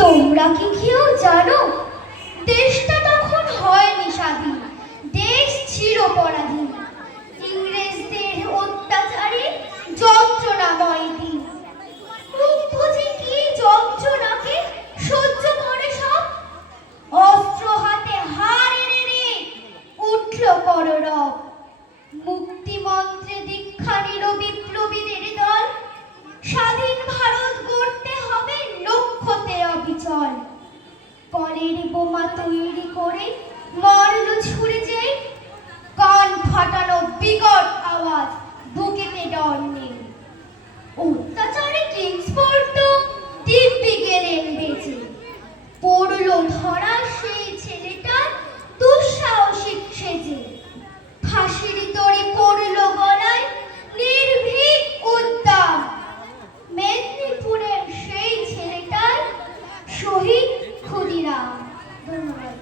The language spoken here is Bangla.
তোমরা কি কেউ জানো, দেশটা তখন হয়নি স্বাধীন, দেশ ছিল পরাধীন। ইংরেজদের অত্যাচারে যন্ত্রণাময় দিন। মুগ্ধ যে কি যন্ত্রণাকে সহ্য করে সব, অস্ত্র হাতে হারে রে উঠল কররব। মুক্তি মন্ত্রে দীক্ষা নিল বিপ্লবীদের দল, স্বাধীন ভারত গড়তে হবে লক্ষ্যতে অবিচল। কলের বোমা তৈরি করে মারল ছুড়ে যে, কান ফাটানো বিকট আওয়াজ, বুকেতে ডর নেই। অত্যাচারে কিংসফোর্ড দিব্যি গেলেন বেঁচে, পড়ল ধরা সেই ছেলেটা দুঃসাহসিক সেজে। ফাঁসির দড়ি পড়ল গলায়, নির্ভীক উদ্দাম। মেদিনীপুরের সেই ছেলেটার শহীদ ক্ষুদিরাম। ধন্যবাদ।